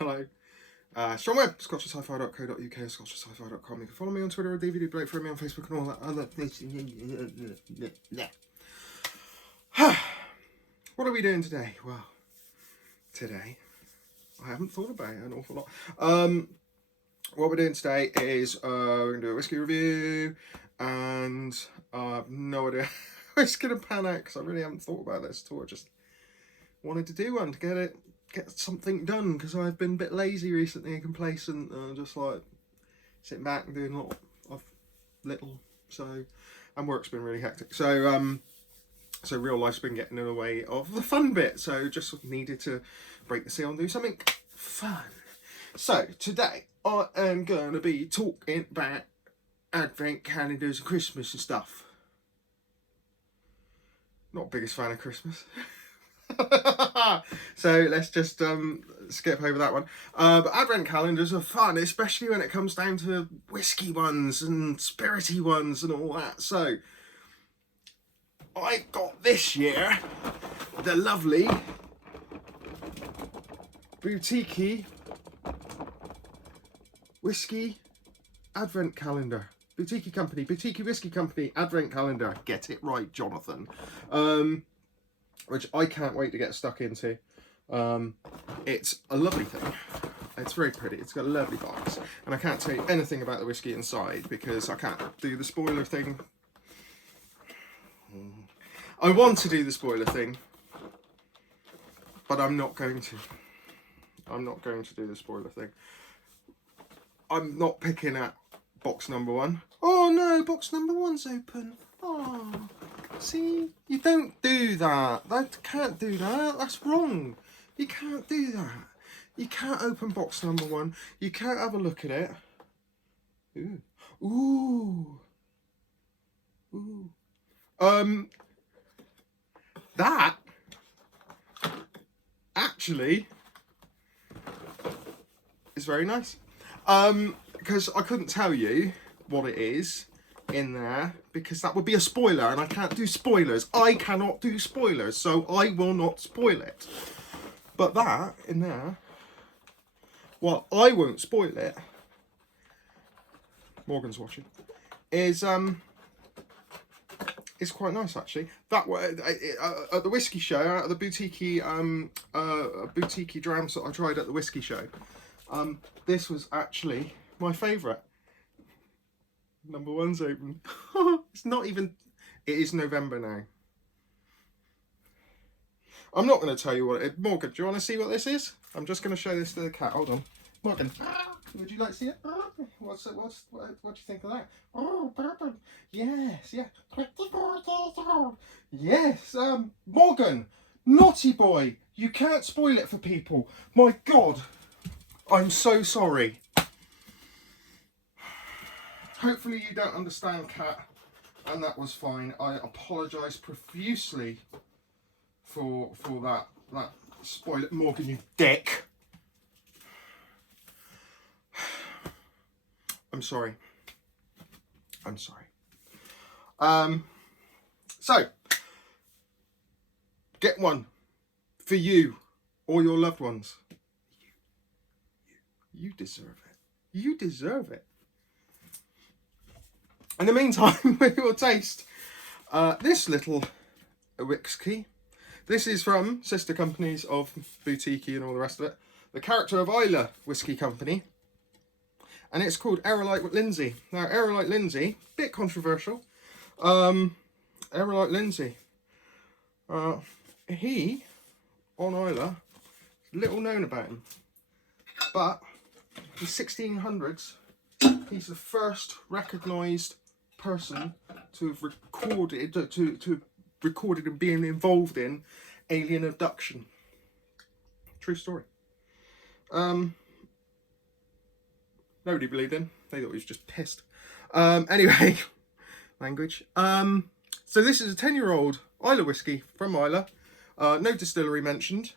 Hello. Strong web, scotchsci-fi.co.uk, scotchsci-fi.com. You can follow me on Twitter or DVD Blake, follow me on Facebook and all that other. What are we doing today? Well, today I haven't thought about it an awful lot. What we're doing today is we're gonna do a whiskey review, and I have no idea. I'm just gonna panic because I really haven't thought about this at all. I just wanted to do one to get something done because I've been a bit lazy recently and complacent, just like sitting back and doing a lot of little. So, and work's been really hectic. So real life's been getting in the way of the fun bit. So just needed to break the seal and do something fun. So today I am going to be talking about advent calendars and Christmas and stuff. Not biggest fan of Christmas. So let's just skip over that one. But advent calendars are fun, especially when it comes down to whiskey ones and spirity ones and all that. So I got this year the lovely boutique whiskey advent calendar. Boutique whiskey company advent calendar. Get it right, Jonathan. Which I can't wait to get stuck into. It's a lovely thing. It's very pretty. It's got a lovely box. And I can't tell you anything about the whiskey inside because I can't do the spoiler thing. I want to do the spoiler thing, but I'm not going to. I'm not going to do the spoiler thing. I'm not picking at box number 1. Oh no, box number 1's open. Oh. See, you don't do that. That can't do that. That's wrong. You can't do that. You can't open box number 1. You can't have a look at it. Ooh. Ooh. Ooh. That actually is very nice. Because I couldn't tell you what it is in there because that would be a spoiler and I can't do spoilers. I cannot do spoilers, so I will not spoil it. But that in there, well, I won't spoil it. Morgan's watching. Is it's quite nice actually. That way at the whiskey show, at the boutique drams that I tried at the whiskey show, this was actually my favourite. Number 1's open. It's not even. It is November now. I'm not going to tell you what it is. Morgan, do you want to see what this is? I'm just going to show this to the cat. Hold on, Morgan. Would you like to see it? What do you think of that? Oh, purple. Yes, yeah. 24 years old. Yes, Morgan, naughty boy. You can't spoil it for people. My God, I'm so sorry. Hopefully you don't understand, cat, and that was fine. I apologise profusely for that spoiler. Morgan, you dick. I'm sorry. I'm sorry. So get one for you or your loved ones. You deserve it. You deserve it. In the meantime, we will taste this little whiskey. This is from sister companies of Boutique and all the rest of it. The character of Isla Whiskey Company. And it's called Aerolite Lindsay. Now, Aerolite Lindsay, bit controversial. Aerolite Lindsay. He, on Isla, little known about him. But in the 1600s, he's the first recognised person to have recorded recorded and being involved in alien abduction. True story. Nobody believed him. They thought he was just pissed. Anyway, language. So this is a 10-year-old Isla whiskey from Isla. No distillery mentioned.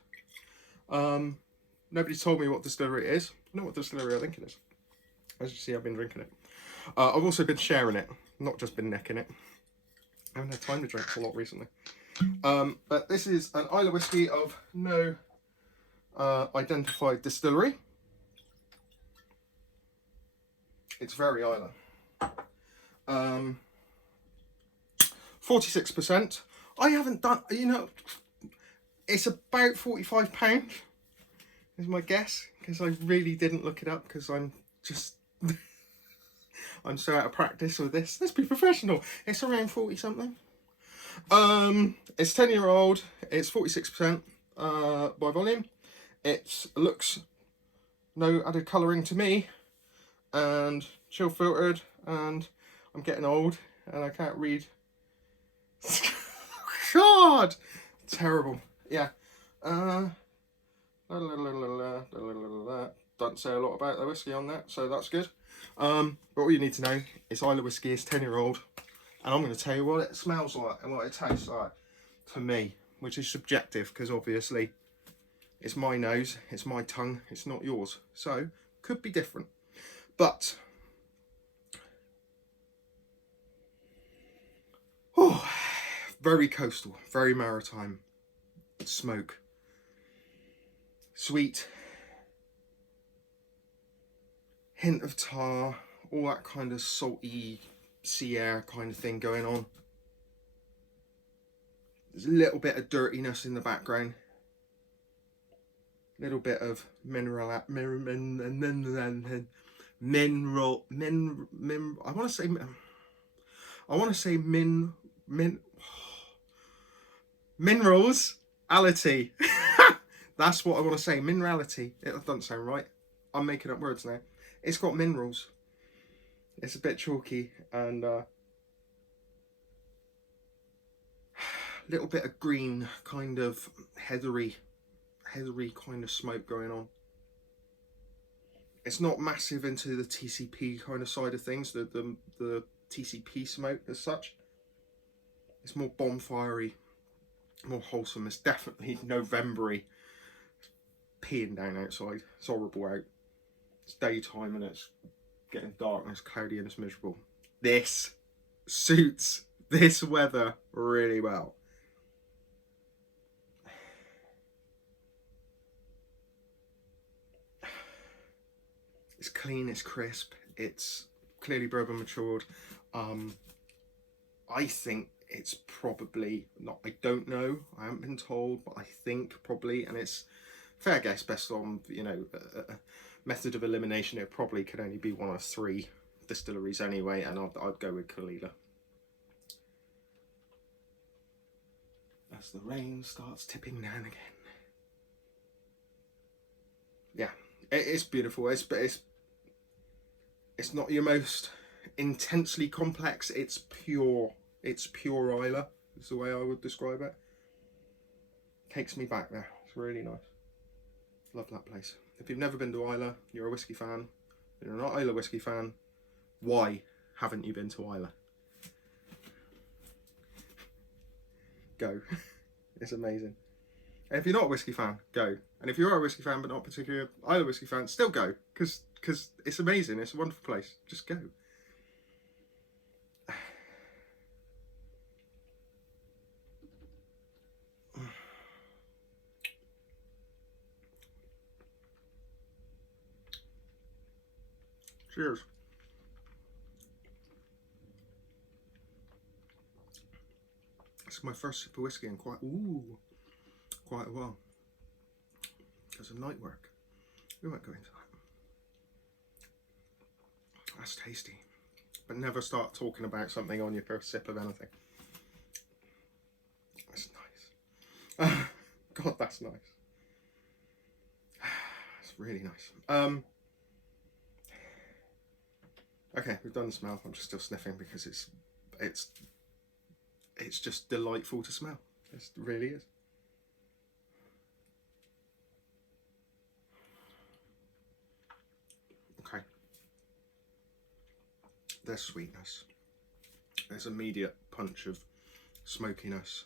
Nobody's told me what distillery it is. I know what distillery I think it is. As you see, I've been drinking it. I've also been sharing it, not just been necking it. I haven't had time to drink a lot recently. But this is an Isla whiskey of no identified distillery. It's very Islay. 46%. I haven't done, you know, it's about £45 is my guess, because I really didn't look it up because I'm just I'm so out of practice with this. Let's be professional. It's around 40 something. It's 10-year-old. It's 46% by volume. It looks no added colouring to me, and chill filtered, and I'm getting old and I can't read. God, terrible. Yeah. Don't say a lot about the whiskey on that, so that's good. But all you need to know is Islay whiskey is 10-year-old, and I'm going to tell you what it smells like and what it tastes like for me, which is subjective because obviously it's my nose, it's my tongue, it's not yours, so could be different. But oh, very coastal, very maritime smoke, sweet, hint of tar, all that kind of salty sea air kind of thing going on. There's a little bit of dirtiness in the background, a little bit of mineral. I want to say minerality. That's what I want to say. Minerality. It doesn't sound right. I'm making up words now. It's got minerals. It's a bit chalky, and little bit of green, kind of heathery kind of smoke going on. It's not massive into the TCP kind of side of things, the TCP smoke as such. It's more bonfirey, more wholesome. It's definitely November-y. It's peeing down outside. It's horrible out. It's daytime and it's getting dark and it's cloudy and it's miserable. This suits this weather really well. It's clean, it's crisp, it's clearly bourbon matured. I think it's probably not, I don't know, I haven't been told, but I think probably, and it's fair guess based on, you know, method of elimination, it probably could only be one of 3 distilleries anyway, and I'd go with Kalila. As the rain starts tipping down again. Yeah, it's beautiful. It's not your most intensely complex. It's pure Islay, is the way I would describe it. Takes me back there. It's really nice. Love that place. If you've never been to Islay, you're a whiskey fan. If you're not Islay whiskey fan, why haven't you been to Islay? Go. It's amazing. And if you're not a whiskey fan, go. And if you are a whiskey fan but not particularly Islay whiskey fan, still go, because it's amazing. It's a wonderful place. Just go. Cheers. This is my first sip of whiskey in quite a while. Because of night work. We won't go into that. That's tasty. But never start talking about something on your first sip of anything. That's nice. God, that's nice. It's really nice. Okay, we've done the smell. I'm just still sniffing because it's just delightful to smell. It really is. Okay. There's sweetness. There's immediate punch of smokiness.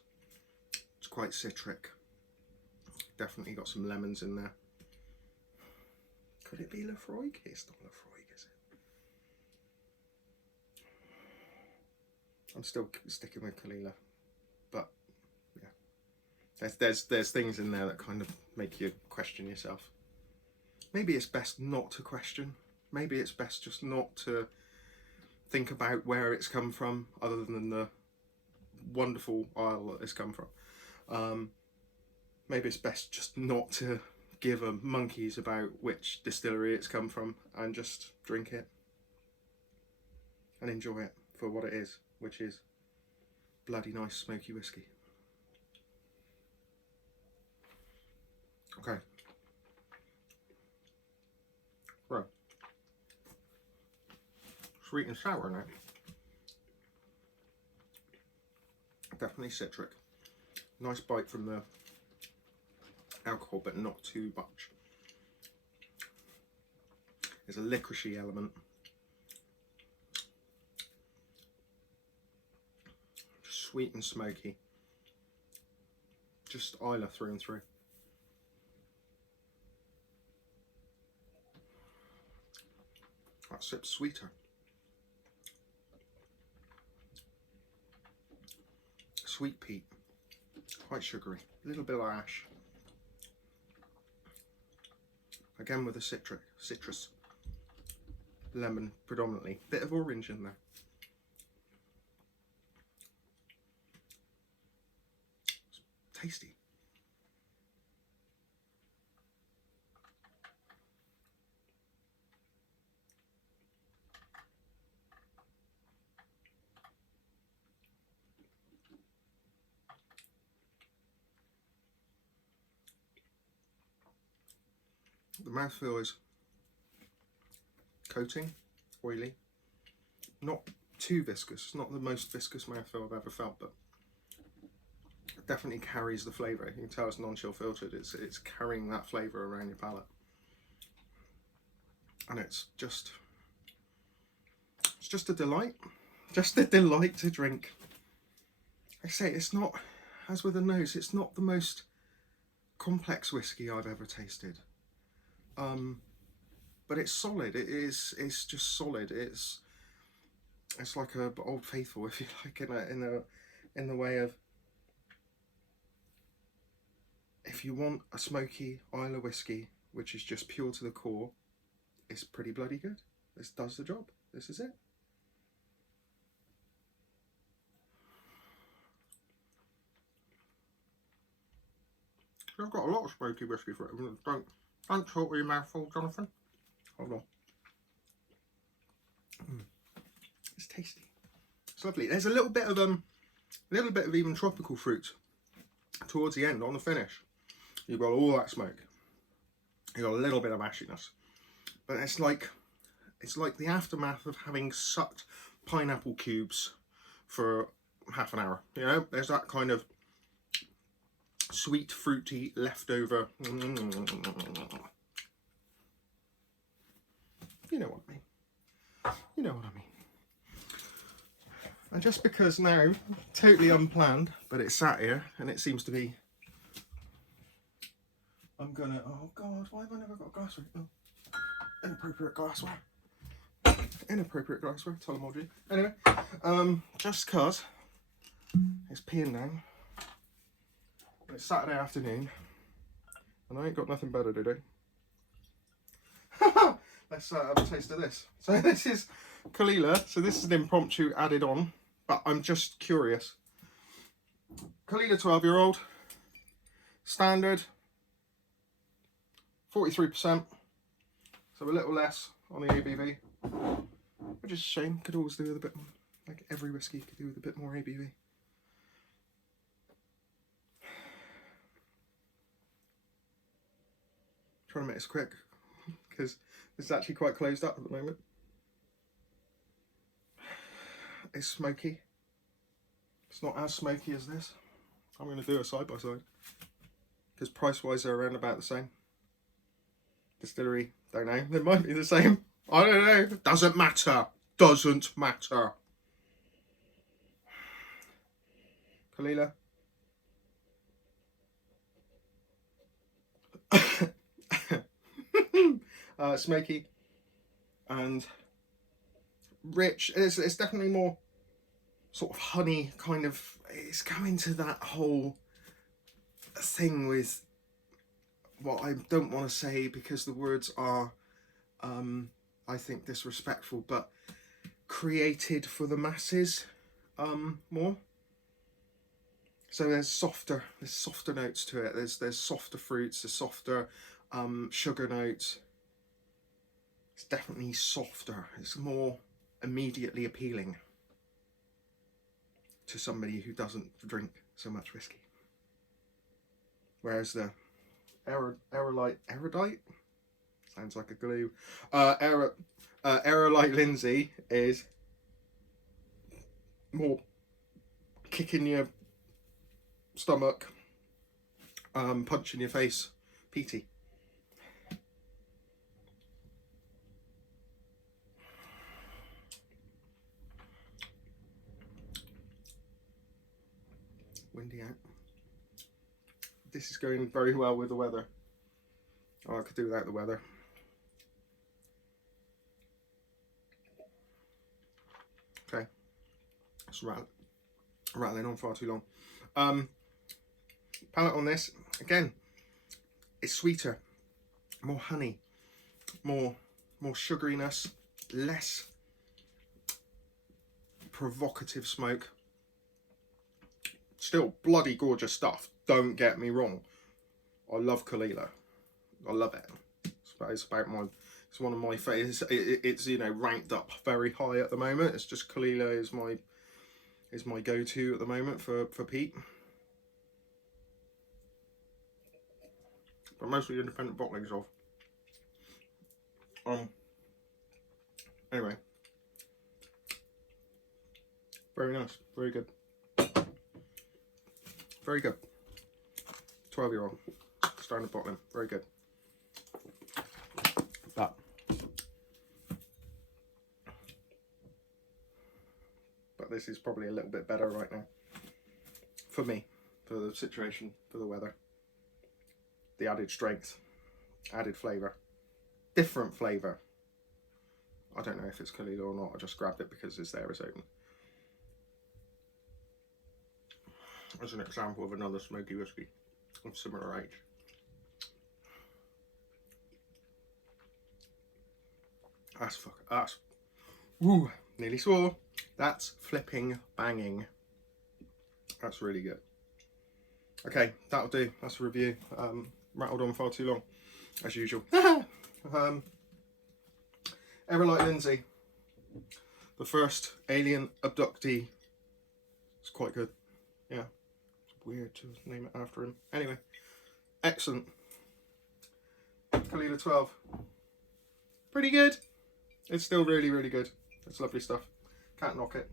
It's quite citric. Definitely got some lemons in there. Could it be Lefroy? It's not Lefroy, is it? I'm still sticking with Kalila, but yeah, there's things in there that kind of make you question yourself. Maybe it's best not to question. maybe it's best just not to think about where it's come from, other than the wonderful isle that it's come from. Maybe it's best just not to give a monkeys about which distillery it's come from, and just drink it and enjoy it for what it is, which is bloody nice smoky whiskey. Okay. Right. Sweet and sour now. Definitely citric. Nice bite from the alcohol, but not too much. There's a licoricey element. Just sweet and smoky. Just Islay through and through. That sip's sweeter. Sweet peat. Quite sugary. A little bit of ash. Again with a citrus. Lemon predominantly. Bit of orange in there. It's tasty. The mouthfeel is coating, oily, not too viscous. It's not the most viscous mouthfeel I've ever felt, but it definitely carries the flavour. You can tell it's non-chill filtered. It's carrying that flavour around your palate, and it's just a delight. Just a delight to drink. I say, it's not, as with the nose, it's not the most complex whiskey I've ever tasted. But it's solid. It's just solid. It's like a Old Faithful, if you like, in the way of, if you want a smoky Islay whiskey which is just pure to the core, it's pretty bloody good. This does the job. This is it. I've got a lot of smoky whiskey for it. Don't talk with your mouth full, Jonathan. Hold on. It's tasty. It's lovely. There's a little bit of even tropical fruit towards the end on the finish. You've got all that smoke. You've got a little bit of ashiness, but it's like the aftermath of having sucked pineapple cubes for half an hour. You know, there's that kind of sweet, fruity, leftover. You know what I mean. You know what I mean. And just because now, totally unplanned, but it's sat here and it seems to be, I'm gonna, oh God, why have I never got a glassware? Oh, inappropriate glassware. Inappropriate glassware, teleology. Anyway, just cause it's peeing down. It's Saturday afternoon, and I ain't got nothing better to do. Let's have a taste of this. So this is Kalila. So this is an impromptu added on, but I'm just curious. Kalila 12-year-old, standard, 43%. So a little less on the ABV, which is a shame. Could always do with a bit more, like every whiskey could do with a bit more ABV. Trying to make this quick because it's actually quite closed up at the moment. It's smoky. It's not as smoky as this. I'm going to do a side by side because price wise they're around about the same. Distillery, don't know. They might be the same. I don't know. Doesn't matter. Doesn't matter. Kalila. Smoky and rich. It's definitely more sort of honey kind of. It's coming to that whole thing with what I don't want to say because the words are I think, disrespectful, but created for the masses more. So there's softer notes to it. There's softer fruits, there's softer sugar notes. It's definitely softer. It's more immediately appealing to somebody who doesn't drink so much whiskey. Whereas the Aerolite sounds like a glue. Aerolite Lindsay is more kicking your stomach, punch in your face, peaty. Windy out. This is going very well with the weather. Oh, I could do without the weather. Okay, it's rattling on far too long. Palate on this, again, it's sweeter, more honey, more sugariness, less provocative smoke. Still bloody gorgeous stuff, don't get me wrong. I love Kalila, I love it. It's one of my favorites. It's you know, ranked up very high at the moment. It's just Kalila is my go-to at the moment for peat. But mostly independent bottlings of. Anyway, very nice, very good, very good. 12-year-old standard bottling, very good. But this is probably a little bit better right now for me, for the situation, for the weather. The added strength, added flavour, different flavour. I don't know if it's Kalila or not, I just grabbed it because it's there, it's open. As an example of another smoky whiskey of similar age. That's, woo, nearly swore. That's flipping banging. That's really good. Okay, that'll do, that's a review. Rattled on far too long, as usual. Aerolite Lindsay, the first alien abductee. It's quite good. Yeah, it's weird to name it after him. Anyway, excellent. Kalila 12, pretty good. It's still really, really good. It's lovely stuff. Can't knock it.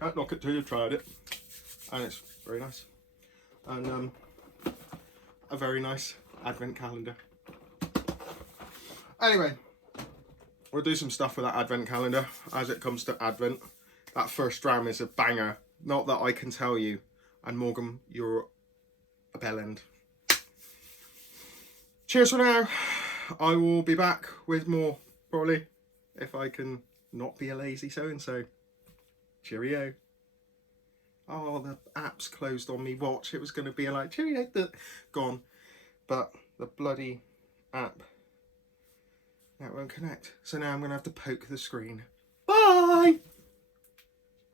Can't knock it till you've tried it. And it's very nice. And a very nice advent calendar. Anyway, we'll do some stuff with that advent calendar as it comes to Advent. That first dram is a banger. Not that I can tell you. And Morgan, you're a bellend. Cheers for now. I will be back with more, probably, if I can not be a lazy so-and-so. Cheerio. Oh, the app's closed on me. Watch, it was going to be like, cheerio, gone. But the bloody app, that won't connect. So now I'm going to have to poke the screen. Bye!